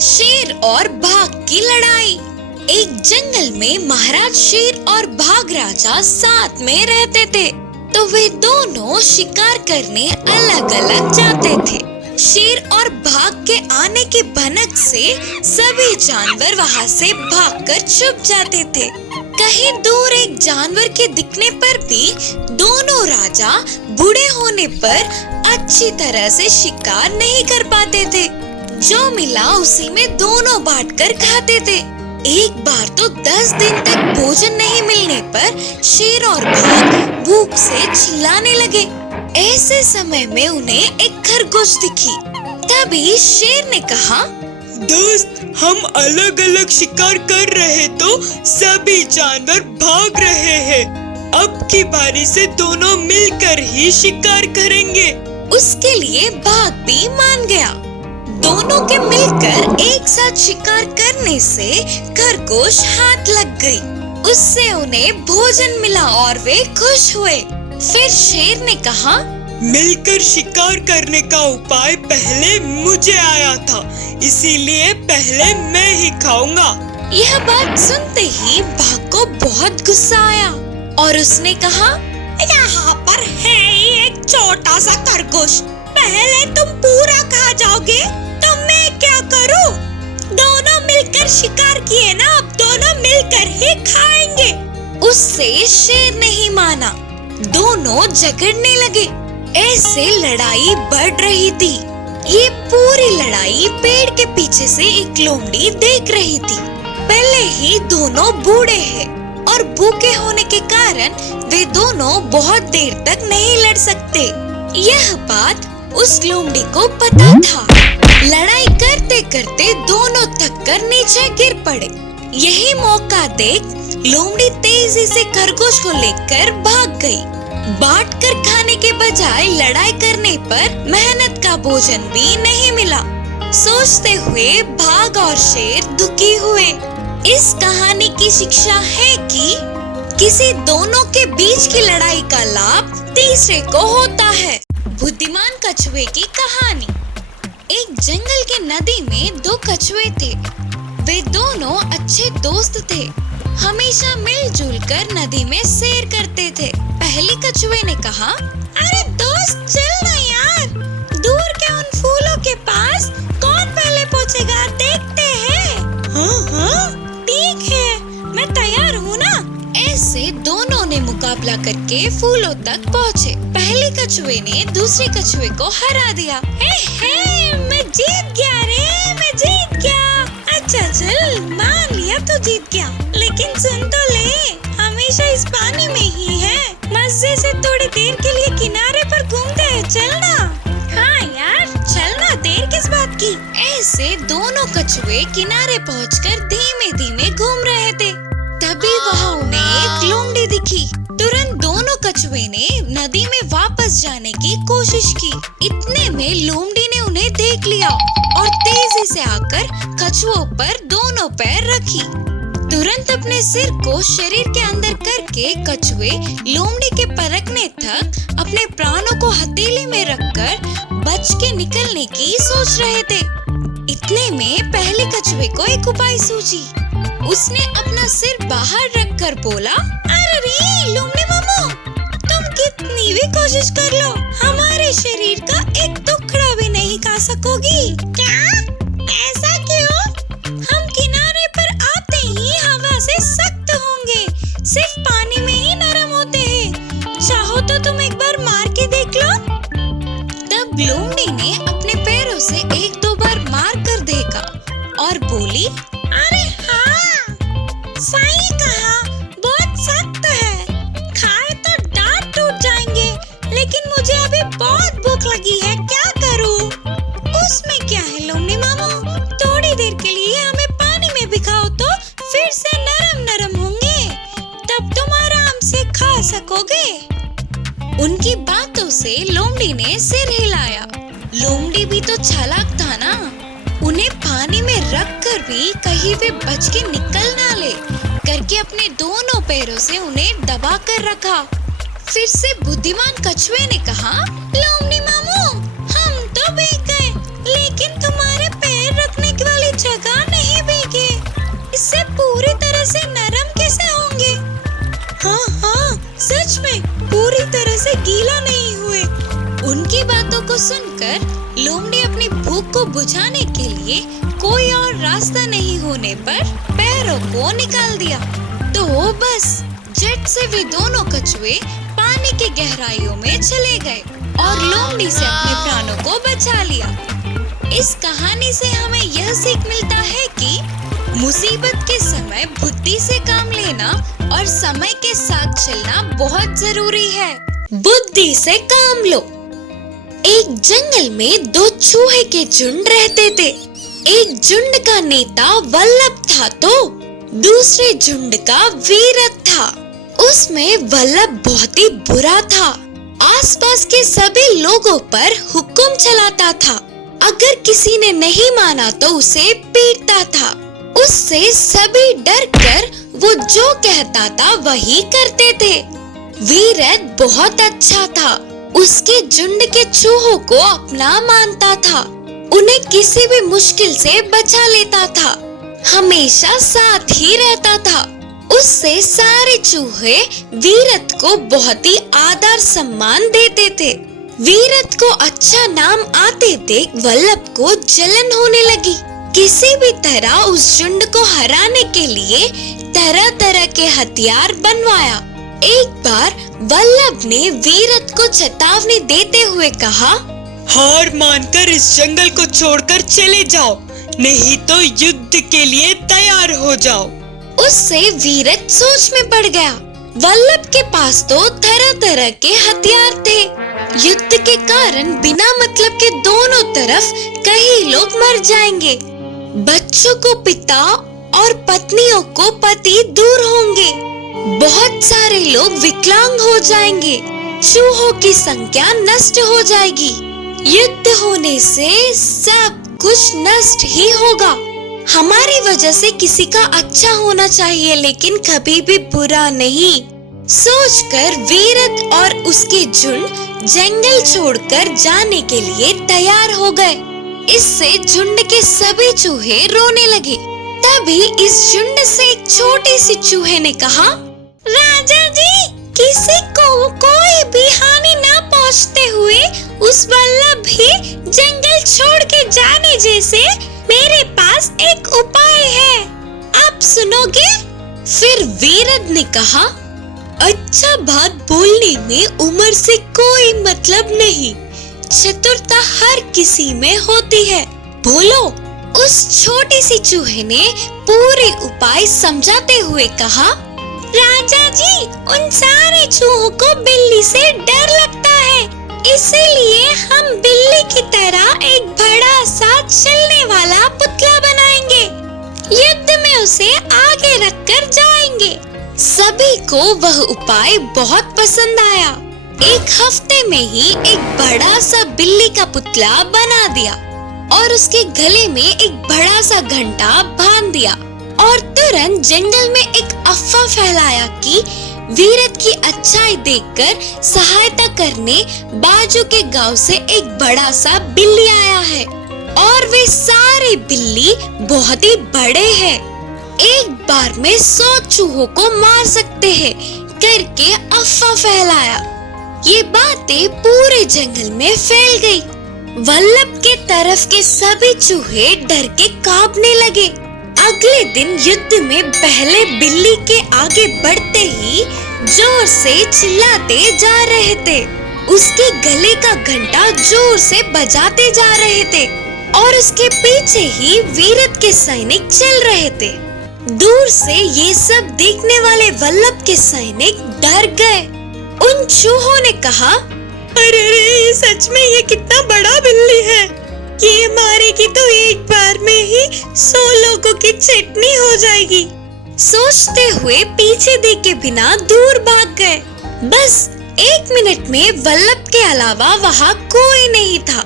शेर और बाघ की लड़ाई। एक जंगल में महाराज शेर और बाघ राजा साथ में रहते थे, तो वे दोनों शिकार करने अलग अलग जाते थे। शेर और बाघ के आने की भनक से सभी जानवर वहाँ से भागकर छुप जाते थे। कहीं दूर एक जानवर के दिखने पर भी दोनों राजा बूढ़े होने पर अच्छी तरह से शिकार नहीं कर पाते थे। जो मिला उसी में दोनों बांटकर खाते थे। एक बार तो 10 दिन तक भोजन नहीं मिलने पर शेर और बाघ भूख से चिल्लाने लगे। ऐसे समय में उन्हें एक खरगोश दिखी। तभी शेर ने कहा, दोस्त, हम अलग अलग शिकार कर रहे तो सभी जानवर भाग रहे हैं। अब की बारी से दोनों मिलकर ही शिकार करेंगे। उसके लिए बाघ भी मान गया। दोनों के मिलकर एक साथ शिकार करने से खरगोश हाथ लग गई। उससे उन्हें भोजन मिला और वे खुश हुए। फिर शेर ने कहा, मिलकर शिकार करने का उपाय पहले मुझे आया था, इसीलिए पहले मैं ही खाऊंगा। यह बात सुनते ही बाघ को बहुत गुस्सा आया और उसने कहा, यहाँ पर है ही एक छोटा सा खरगोश, पहले तुम पूरा खा जाओगे तो मैं क्या करूँ? दोनों मिलकर शिकार किए ना, अब दोनों मिलकर ही खाएंगे। उससे शेर नहीं माना। दोनों झगड़ने लगे। ऐसे लड़ाई बढ़ रही थी। ये पूरी लड़ाई पेड़ के पीछे से एक लोमड़ी देख रही थी। पहले ही दोनों बूढ़े हैं और भूखे होने के कारण वे दोनों बहुत देर तक नहीं लड़ सकते। यह बात उस लोमड़ी को पता था। लड़ाई करते करते दोनों थककर नीचे गिर पड़े। यही मौका देख लोमड़ी तेजी से खरगोश को लेकर भाग गई। बांट कर खाने के बजाय लड़ाई करने पर मेहनत का भोजन भी नहीं मिला। सोचते हुए बाघ और शेर दुखी हुए। इस कहानी की शिक्षा है कि किसी दोनों के बीच की लड़ाई का लाभ तीसरे को होता है। बुद्धिमान कछुए की कहानी। एक जंगल के नदी में 2 कछुए थे। वे दोनों अच्छे दोस्त थे। हमेशा मिलजुल कर नदी में सैर करते थे। पहले कछुए ने कहा, अरे दोस्त, चल ना यार, दूर के उन फूलों के पास कौन पहले पहुँचेगा देखते हैं। हाँ, ठीक है, मैं तैयार हूँ ना। ऐसे दोनों ने मुकाबला करके फूलों तक पहुँचे। पहले कछुए ने दूसरे कछुए को हरा दिया। मैं जीत गया रे, मैं जीत गया। अच्छा चल, मान लिया तो जीत गया, लेकिन सुन तो ले, हमेशा इस पानी में ही है। मजे से थोड़ी देर के लिए किनारे पर घूमते हैं, चल ना। हाँ यार, चल ना, देर किस बात की। ऐसे दोनों कछुए किनारे पहुंचकर धीमे धीमे घूम रहे थे। तभी वहाँ उन्हें एक लोमड़ी दिखी। तुरंत दोनों कछुए ने नदी में वापस जाने की कोशिश की। इतने में लोमड़ी ने उन्हें देख लिया और तेजी से आकर कछुओं पर दोनों पैर रखी। तुरंत अपने सिर को शरीर के अंदर करके कछुए लोमड़ी के परखने तक अपने प्राणों को हथेली में रखकर बच के निकलने की सोच रहे थे। इतने में पहले कछुए को एक उपाय सूझी। उसने अपना सिर बाहर रखकर बोला, अरे रे लोमड़ी मामू, तुम कितनी भी कोशिश कर लो, हमारे शरीर का एक टुकड़ा भी नहीं खा सकोगी। क्या? ऐसा क्यों? हम किनारे पर आते ही हवा से सख्त होंगे, सिर्फ पानी में ही नरम होते हैं। चाहो तो तुम एक बार मार के देख लो। तब लोमड़ी ने अपने पैरों से 1-2 बार मार कर देखा और बोली, अरे हाँ, सही कहा, बहुत सख्त है। खाए तो दांत टूट जाएंगे, लेकिन मुझे अभी बहुत भूख लगी है, क्या करूँ? उसमें क्या है लोमड़ी मामू, थोड़ी देर के लिए हमें पानी में भिगाओ तो फिर से नरम नरम होंगे, तब तुम आराम से खा सकोगे। उनकी बातों से लोमड़ी ने सिर हिलाया। लोमड़ी भी तो चालाक था ना, उन्हें पानी में रखकर भी कहीं वे बच के निकल ना ले करके अपने दोनों पैरों से उन्हें दबा कर रखा। फिर से बुद्धिमान कछुए ने कहा, लोमड़ी मामू, हम तो भीग गए, लेकिन तुम्हारे पैर रखने वाली जगह गीला नहीं हुए। उनकी बातों को सुनकर लोमड़ी अपनी भूख को बुझाने के लिए कोई और रास्ता नहीं होने पर पैरों को निकाल दिया। तो बस झट से वे दोनों कछुए पानी की गहराइयों में चले गए और लोमड़ी से अपने प्राणों को बचा लिया। इस कहानी से हमें यह सीख मिलता है कि मुसीबत के समय बुद्धि से काम लेना और समय के साथ चलना बहुत जरूरी है। बुद्धि से काम लो। एक जंगल में दो चूहे के झुंड रहते थे। एक झुंड का नेता वल्लभ था तो दूसरे झुंड का वीरत था। उसमें वल्लभ बहुत ही बुरा था। आसपास के सभी लोगों पर हुक्म चलाता था। अगर किसी ने नहीं माना तो उसे पीटता था। उससे सभी डर कर वो जो कहता था वही करते थे। वीरत बहुत अच्छा था। उसके झुंड के चूहों को अपना मानता था। उन्हें किसी भी मुश्किल से बचा लेता था। हमेशा साथ ही रहता था। उससे सारे चूहे वीरत को बहुत ही आदर सम्मान देते थे। वीरत को अच्छा नाम आते देख वल्लभ को जलन होने लगी। किसी भी तरह उस झुंड को हराने के लिए तरह तरह के हथियार बनवाया। एक बार वल्लभ ने वीरत को चेतावनी देते हुए कहा, हार मानकर इस जंगल को छोड़कर चले जाओ, नहीं तो युद्ध के लिए तैयार हो जाओ। उससे वीरत सोच में पड़ गया। वल्लभ के पास तो तरह तरह के हथियार थे। युद्ध के कारण बिना मतलब के दोनों तरफ कई लोग मर जाएंगे। बच्चों को पिता और पत्नियों को पति दूर होंगे। बहुत सारे लोग विकलांग हो जाएंगे। चूहों की संख्या नष्ट हो जाएगी। युद्ध होने से सब कुछ नष्ट ही होगा। हमारी वजह से किसी का अच्छा होना चाहिए, लेकिन कभी भी बुरा नहीं। सोचकर वीरत और उसके झुंड जंगल छोड़कर जाने के लिए तैयार हो गए। इससे झुंड के सभी चूहे रोने लगे। तभी इस झुंड से एक छोटी सी चूहे ने कहा, राजा जी, किसी को कोई भी हानि न पहुंचते हुए उस वल्लभ भी जंगल छोड़ के जाने जैसे मेरे पास एक उपाय है। आप सुनोगे? फिर वीरद ने कहा, अच्छा, बात बोलने में उम्र से कोई मतलब नहीं। चतुरता हर किसी में होती है। बोलो। उस छोटी सी चूहे ने पूरे उपाय समझाते हुए कहा, राजा जी, उन सारे चूहों को बिल्ली से डर लगता है, इसीलिए हम बिल्ली की तरह एक बड़ा सा चलने वाला पुतला बनाएंगे। युद्ध में उसे आगे रखकर जाएंगे। सभी को वह उपाय बहुत पसंद आया। एक हफ्ते में ही एक बड़ा सा बिल्ली का पुतला बना दिया और उसके गले में एक बड़ा सा घंटा बांध दिया और तुरंत जंगल में एक अफवाह फैलाया कि वीरत की अच्छाई देखकर सहायता करने बाजू के गांव से एक बड़ा सा बिल्ली आया है और वे सारे बिल्ली बहुत ही बड़े हैं। एक बार में 100 चूहों को मार सकते हैं करके अफवाह फैलाया। ये बातें पूरे जंगल में फैल गई। वल्लभ के तरफ के सभी चूहे डर के कांपने लगे। अगले दिन युद्ध में पहले बिल्ली के आगे बढ़ते ही जोर से चिल्लाते जा रहे थे। उसके गले का घंटा जोर से बजाते जा रहे थे और उसके पीछे ही वीरत के सैनिक चल रहे थे। दूर से ये सब देखने वाले वल्लभ के सैनिक डर गए। उन चूहों ने कहा, अरे रे, सच में ये कितना बड़ा बिल्ली है। ये मारेगी तो एक बार में ही 100 लोगों की चटनी हो जाएगी। सोचते हुए पीछे देखे बिना दूर भाग गए। बस 1 मिनट में वल्लभ के अलावा वहाँ कोई नहीं था।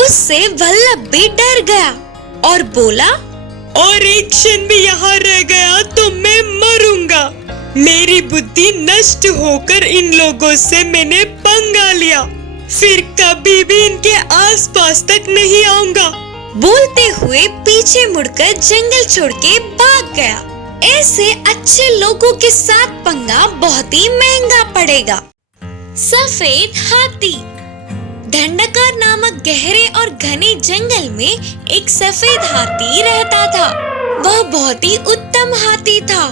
उससे वल्लभ भी डर गया और बोला, और एक क्षण भी यहाँ रह गया तो मैं मरूंगा। मेरी बुद्धि नष्ट होकर इन लोगों से मैंने पंगा लिया, फिर कभी भी इनके आसपास तक नहीं आऊंगा। बोलते हुए पीछे मुड़कर जंगल छोड़ के भाग गया। ऐसे अच्छे लोगों के साथ पंगा बहुत ही महंगा पड़ेगा। सफेद हाथी। ढंढकार नामक गहरे और घने जंगल में एक सफेद हाथी रहता था। वह बहुत ही उत्तम हाथी था।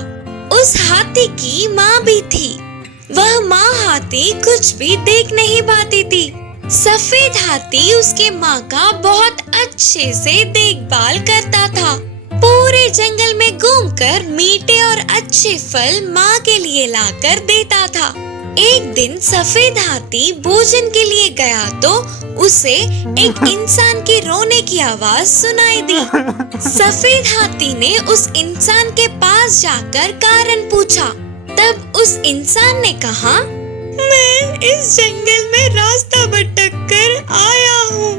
उस हाथी की माँ भी थी। वह माँ हाथी कुछ भी देख नहीं पाती थी। सफेद हाथी उसके माँ का बहुत अच्छे से देखभाल करता था। पूरे जंगल में घूमकर मीठे और अच्छे फल माँ के लिए लाकर देता था। एक दिन सफेद हाथी भोजन के लिए गया तो उसे एक इंसान के रोने की आवाज सुनाई दी। सफेद हाथी ने उस इंसान के पास जाकर कारण पूछा। तब उस इंसान ने कहा, मैं इस जंगल में रास्ता भटक कर आया हूँ।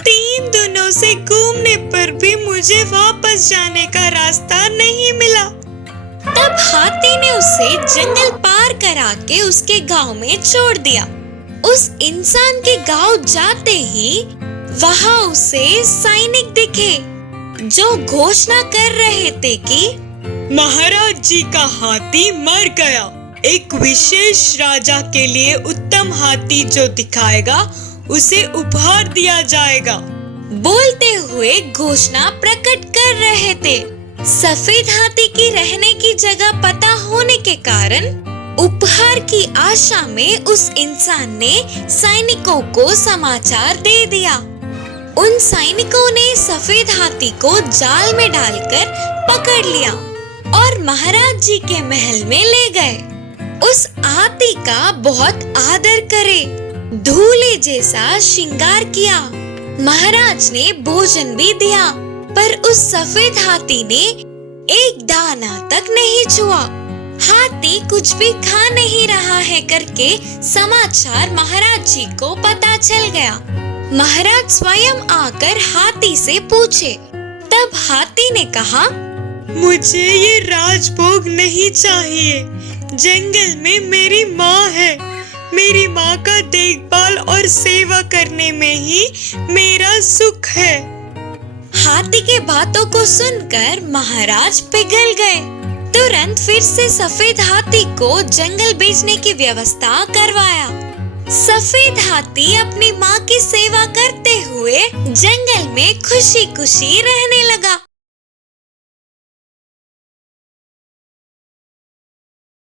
3 दिनों से घूमने पर भी मुझे वापस जाने का रास्ता नहीं मिला। तब हाथी ने उसे जंगल पार करा के उसके गांव में छोड़ दिया। उस इंसान के गांव जाते ही वहां उसे सैनिक दिखे जो घोषणा कर रहे थे कि महाराज जी का हाथी मर गया। एक विशेष राजा के लिए उत्तम हाथी जो दिखाएगा उसे उपहार दिया जाएगा। बोलते हुए घोषणा प्रकट कर रहे थे। सफेद हाथी की रहने की जगह पता होने के कारण उपहार की आशा में उस इंसान ने सैनिकों को समाचार दे दिया। उन सैनिकों ने सफेद हाथी को जाल में डालकर पकड़ लिया और महाराज जी के महल में ले गए। उस हाथी का बहुत आदर करे, दूल्हे जैसा श्रृंगार किया। महाराज ने भोजन भी दिया, पर उस सफेद हाथी ने एक दाना तक नहीं छुआ। हाथी कुछ भी खा नहीं रहा है करके समाचार महाराज जी को पता चल गया। महाराज स्वयं आकर हाथी से पूछे। तब हाथी ने कहा, मुझे ये राजभोग नहीं चाहिए। जंगल में मेरी माँ है। मेरी माँ का देखभाल और सेवा करने में ही मेरा सुख है। हाथी के बातों को सुनकर महाराज पिघल गए। तुरंत फिर से सफेद हाथी को जंगल भेजने की व्यवस्था करवाया। सफेद हाथी अपनी माँ की सेवा करते हुए जंगल में खुशी खुशी रहने लगा।